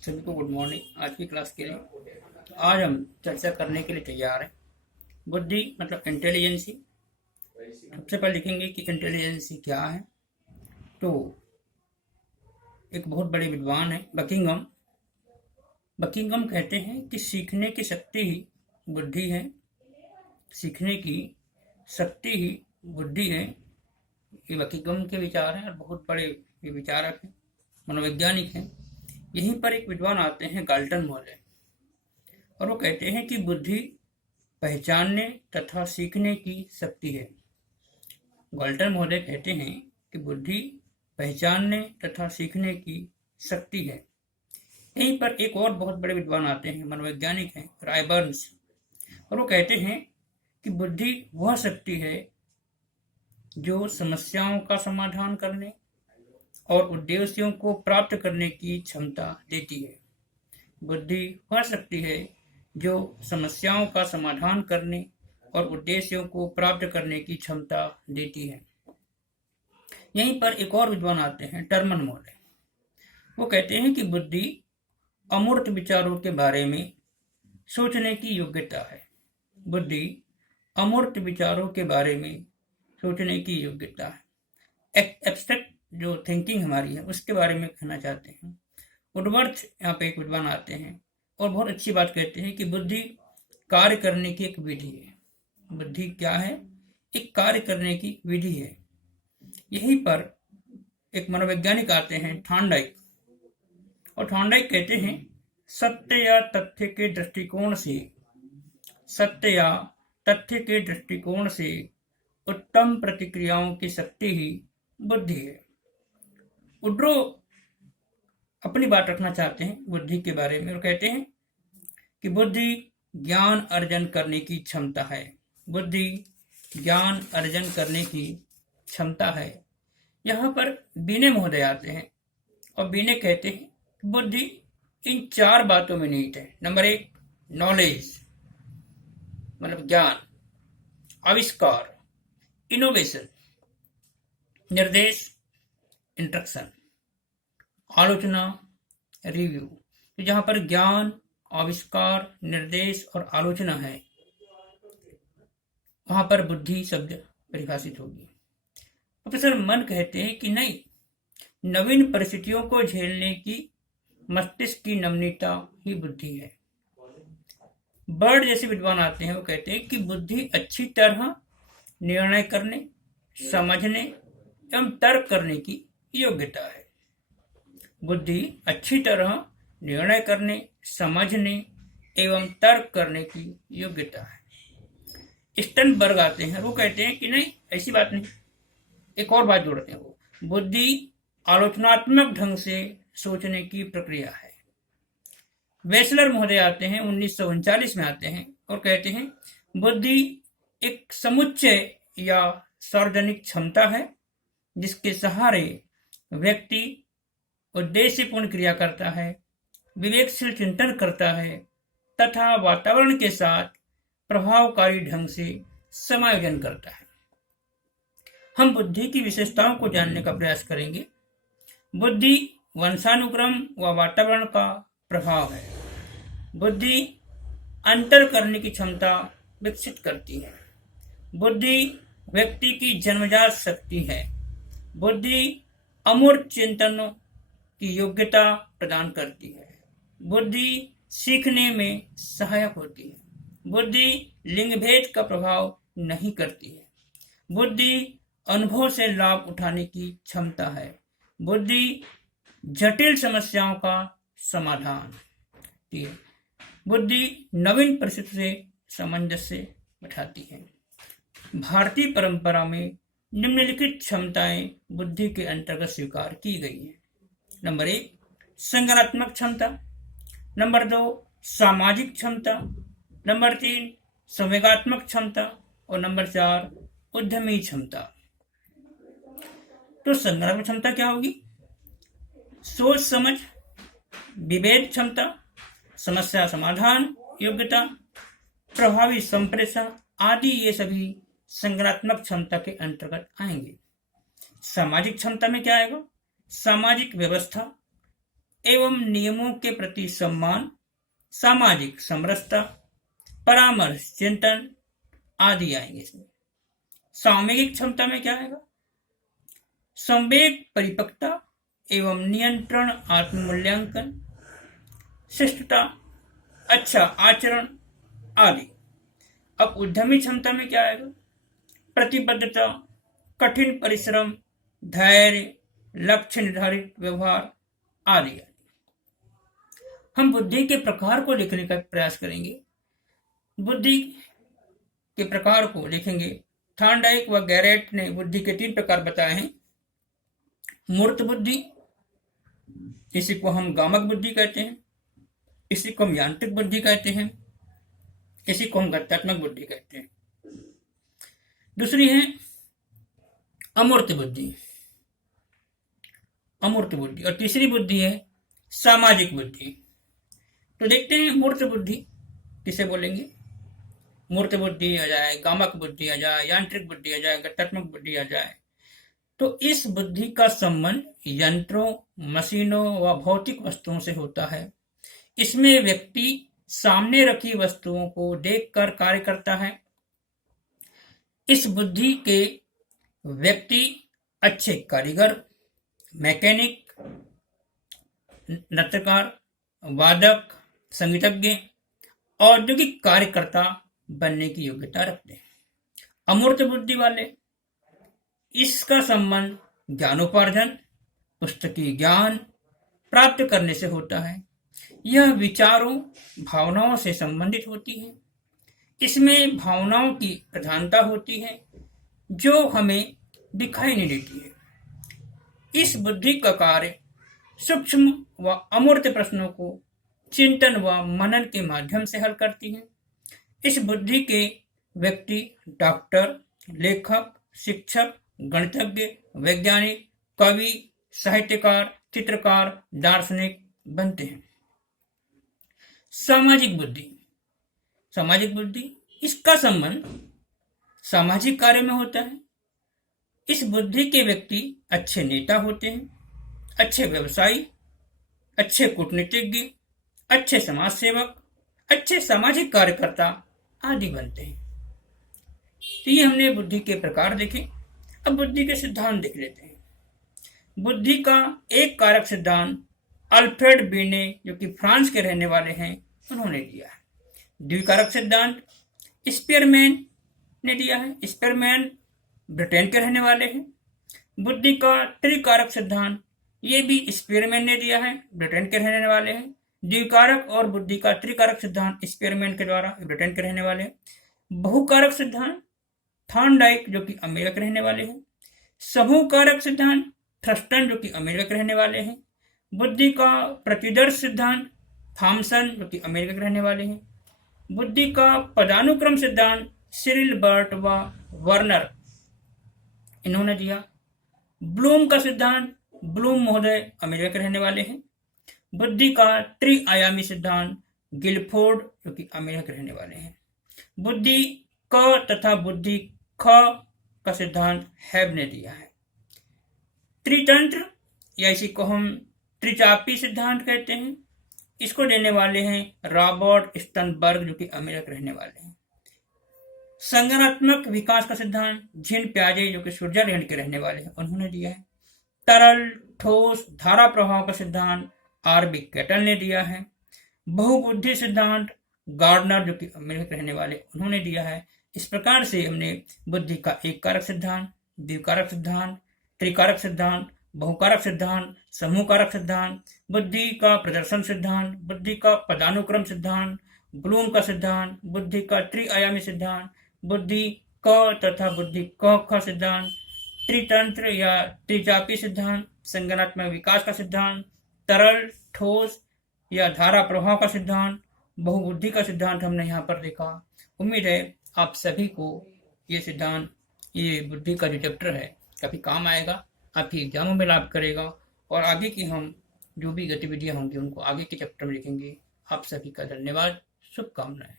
सभी को good morning. आज की क्लास के लिए आज हम चर्चा करने के लिए तैयार हैं। बुद्धि मतलब इंटेलिजेंसी। सबसे पहले लिखेंगे कि इंटेलिजेंसी क्या है। तो एक बहुत बड़े विद्वान है बकिंगम। बकिंगम कहते हैं कि सीखने की शक्ति ही बुद्धि है। सीखने की शक्ति ही बुद्धि है। ये बकिंगम के विचार हैं और बहुत बड़े ये विचारक हैं, मनोवैज्ञानिक हैं। यहीं पर एक विद्वान आते हैं गाल्टन महोदय, और वो कहते हैं कि बुद्धि पहचानने तथा सीखने की शक्ति है। गाल्टन महोदय कहते हैं कि बुद्धि पहचानने तथा सीखने की शक्ति है। यहीं पर एक और बहुत बड़े विद्वान आते हैं, मनोवैज्ञानिक हैं, रायबर्न्स, और वो कहते हैं कि बुद्धि वह शक्ति है जो समस्याओं का समाधान करने और उद्देश्यों को प्राप्त करने की क्षमता देती है। बुद्धि वह शक्ति है जो समस्याओं का समाधान करने और उद्देश्यों को प्राप्त करने की क्षमता देती है। यहीं पर एक और विद्वान आते हैं, टर्मन महोदय। वो कहते हैं कि बुद्धि अमूर्त विचारों के बारे में सोचने की योग्यता है। बुद्धि अमूर्त विचारों के बारे में सोचने की योग्यता है। एब्स्ट्रैक्ट जो थिंकिंग हमारी है उसके बारे में कहना चाहते हैं। वुडवर्थ यहाँ पे एक विद्वान आते हैं और बहुत अच्छी बात कहते हैं कि बुद्धि कार्य करने की एक विधि है। बुद्धि क्या है? एक कार्य करने की विधि है। यहीं पर एक मनोवैज्ञानिक आते हैं, थॉर्नडाइक, और थॉर्नडाइक कहते हैं सत्य या तथ्य के दृष्टिकोण से उत्तम प्रतिक्रियाओं की शक्ति ही बुद्धि है। वुड्रो अपनी बात रखना चाहते हैं बुद्धि के बारे में और कहते हैं कि बुद्धि ज्ञान अर्जन करने की क्षमता है। बुद्धि ज्ञान अर्जन करने की क्षमता है। यहाँ पर बीने महोदय आते हैं और बीने कहते हैं कि बुद्धि इन 4 बातों में निहित है। नंबर 1 नॉलेज मतलब ज्ञान, आविष्कार इनोवेशन, निर्देश इंस्ट्रक्शन, आलोचना रिव्यू। तो जहां पर ज्ञान, आविष्कार, निर्देश और आलोचना है वहां पर बुद्धि शब्द परिभाषित होगी। प्रोफेसर मन कहते हैं कि नहीं, नवीन परिस्थितियों को झेलने की मस्तिष्क की नमनीयता ही बुद्धि है। बर्ड जैसे विद्वान आते हैं, वो कहते हैं कि बुद्धि अच्छी तरह निर्णय करने, समझने एवं तर्क करने की योग्यता है। बुद्धि अच्छी तरह निर्णय करने, समझने एवं तर्क करने की योग्यता है। स्टनबर्ग आते हैं, वो कहते हैं कि नहीं, ऐसी बात नहीं, एक और बात जोड़ते हैं वो, बुद्धि आलोचनात्मक ढंग से सोचने की प्रक्रिया है। वेसलर महोदय आते हैं, 1939 में आते हैं और कहते हैं बुद्धि एक समुच्चय या सार्वजनिक क्षमता है जिसके सहारे व्यक्ति उद्देश्यपूर्ण क्रिया करता है, विवेकशील चिंतन करता है तथा वातावरण के साथ प्रभावकारी ढंग से समायोजन करता है। हम बुद्धि की विशेषताओं को जानने का प्रयास करेंगे। बुद्धि वंशानुक्रम व वातावरण का प्रभाव है। बुद्धि अंतर करने की क्षमता विकसित करती है। बुद्धि व्यक्ति की जन्मजात शक्ति है। बुद्धि अमूर्त चिंतनों की योग्यता प्रदान करती है। बुद्धि सीखने में सहायक होती है। बुद्धि लिंग भेद का प्रभाव नहीं करती है। बुद्धि अनुभव से लाभ उठाने की क्षमता है। बुद्धि जटिल समस्याओं का समाधान की है। बुद्धि नवीन परिस्थिति से सामंजस्य बैठाती है। भारतीय परंपरा में निम्नलिखित क्षमताएं बुद्धि के अंतर्गत स्वीकार की गई हैं। नंबर 1 संज्ञानात्मक क्षमता, नंबर 2 सामाजिक क्षमता, नंबर 3 संवेगात्मक क्षमता और नंबर 4 उद्यमी क्षमता। तो संज्ञानात्मक क्षमता क्या होगी? सोच समझ, विभेद क्षमता, समस्या समाधान योग्यता, प्रभावी संप्रेषण आदि, ये सभी संज्ञानात्मक क्षमता के अंतर्गत आएंगे। सामाजिक क्षमता में क्या आएगा? सामाजिक व्यवस्था, एवं नियमों के प्रति सम्मान, सामाजिक समरसता, परामर्श, चिंतन आदि आएंगे इसमें। सामयिक क्षमता में क्या आएगा? संवेग, परिपक्वता एवं नियंत्रण, आत्ममूल्यांकन, शिष्टता, अच्छा आचरण आदि। अब उद्यमी क्षमता में क्या आएगा? प्रतिबद्धता, कठिन परिश्रम, धैर्य, लक्ष्य निर्धारित व्यवहार आदि। हम बुद्धि के प्रकार को लिखने का प्रयास करेंगे। बुद्धि के प्रकार को लिखेंगे। थॉर्नडाइक व गैरेट ने बुद्धि के 3 प्रकार बताए हैं। मूर्त बुद्धि, इसी को हम गामक बुद्धि कहते हैं, इसी को हम यांत्रिक बुद्धि कहते हैं, इसी को हम गत्यात्मक बुद्धि कहते हैं। दूसरी है अमूर्त बुद्धि, अमूर्त बुद्धि, और तीसरी बुद्धि है सामाजिक बुद्धि। तो देखते हैं मूर्त बुद्धि किसे बोलेंगे। मूर्त बुद्धि आ जाए, गामक बुद्धि आ जाए, यांत्रिक बुद्धि आ जाए, गत्यात्मक बुद्धि आ जाए, तो इस बुद्धि का संबंध यंत्रों, मशीनों व भौतिक वस्तुओं से होता है। इसमें व्यक्ति सामने रखी वस्तुओं को देखकर कार्य करता है। इस बुद्धि के व्यक्ति अच्छे कारीगर, मैकेनिक, नृत्यकार, वादक, संगीतज्ञ, औद्योगिक कार्यकर्ता बनने की योग्यता रखते हैं। अमूर्त बुद्धि वाले, इसका संबंध ज्ञानोपार्जन, पुस्तकीय ज्ञान प्राप्त करने से होता है। यह विचारों, भावनाओं से संबंधित होती है। इसमें भावनाओं की प्रधानता होती है जो हमें दिखाई नहीं देती है। इस बुद्धि का कार्य सूक्ष्म व अमूर्त प्रश्नों को चिंतन व मनन के माध्यम से हल करती है। इस बुद्धि के व्यक्ति डॉक्टर, लेखक, शिक्षक, गणितज्ञ, वैज्ञानिक, कवि, साहित्यकार, चित्रकार, दार्शनिक बनते हैं। सामाजिक बुद्धि, सामाजिक बुद्धि, इसका संबंध सामाजिक कार्य में होता है। इस बुद्धि के व्यक्ति अच्छे नेता होते हैं, अच्छे व्यवसायी, अच्छे कूटनीतिज्ञ, अच्छे समाज सेवक, अच्छे सामाजिक कार्यकर्ता आदि बनते हैं। तो ये हमने बुद्धि के प्रकार देखे। अब बुद्धि के सिद्धांत देख लेते हैं। बुद्धि का एक कारक सिद्धांत अल्फ्रेड बीने, जो कि फ्रांस के रहने वाले हैं, उन्होंने दिया है। द्विकारक सिद्धांत स्पीयरमैन ने दिया है। स्पीयरमैन ब्रिटेन के रहने वाले हैं। बुद्धि का त्रिकारक सिद्धांत, ये भी स्पीयरमैन ने दिया है, ब्रिटेन के रहने वाले हैं। द्विकारक और बुद्धि का त्रिकारक सिद्धांत स्पीयरमैन के द्वारा, ब्रिटेन के रहने वाले हैं। बहुकारक सिद्धांत थॉर्नडाइक, जो कि अमेरिका के रहने वाले हैं। समूहकारक सिद्धांत थ्रस्टन, जो कि अमेरिका के रहने वाले हैं। बुद्धि का प्रतिदर्श सिद्धांत थॉमसन, जो कि अमेरिका के रहने वाले हैं। बुद्धि का पदानुक्रम सिद्धांत सिरिल बर्ट व वर्नर, इन्होंने दिया। ब्लूम का सिद्धांत ब्लूम महोदय अमेरिका के रहने वाले हैं। बुद्धि का त्रिआयामी सिद्धांत गिलफोर्ड, जो कि अमेरिका के रहने वाले हैं। बुद्धि क तथा बुद्धि ख का सिद्धांत हैब ने दिया है। त्रितंत्र, या इसी को हम त्रिचापी सिद्धांत कहते हैं, इसको देने वाले हैं रॉबर्ट स्टनबर्ग, जो कि अमेरिका के रहने वाले हैं। संज्ञानात्मक विकास का सिद्धांत जीन प्याजे, जो कि स्विट्जरलैंड के रहने वाले हैं, उन्होंने दिया है। तरल, ठोस, धारा प्रभाव का सिद्धांत आर.बी. कैटल ने दिया है। बहुबुद्धि सिद्धांत गार्डनर, जो कि अमेरिका के रहने वाले, उन्होंने दिया है। इस प्रकार से हमने बुद्धि का एक कारक सिद्धांत, द्विकारक सिद्धांत, त्रिकारक सिद्धांत, बहुकारक सिद्धांत, समूहकारक सिद्धांत, बुद्धि का प्रदर्शन सिद्धांत, बुद्धि का पदानुक्रम सिद्धांत, ब्लूम का सिद्धांत, बुद्धि का त्रिआयामी सिद्धांत, बुद्धि क तथा बुद्धि क का सिद्धांत, त्रितंत्र या त्रिचापी सिद्धांत, संज्ञानात्मक विकास का सिद्धांत, तरल, ठोस या धारा प्रभाव का सिद्धांत, बहुबुद्धि का सिद्धांत हमने यहाँ पर देखा। उम्मीद है आप सभी को ये सिद्धांत, ये बुद्धि का जो चैप्टर है, काफी काम आएगा, आपकी एग्जामों में लाभ करेगा, और आगे की हम जो भी गतिविधियां होंगी उनको आगे के चैप्टर में लिखेंगे। आप सभी का धन्यवाद, शुभकामनाएं।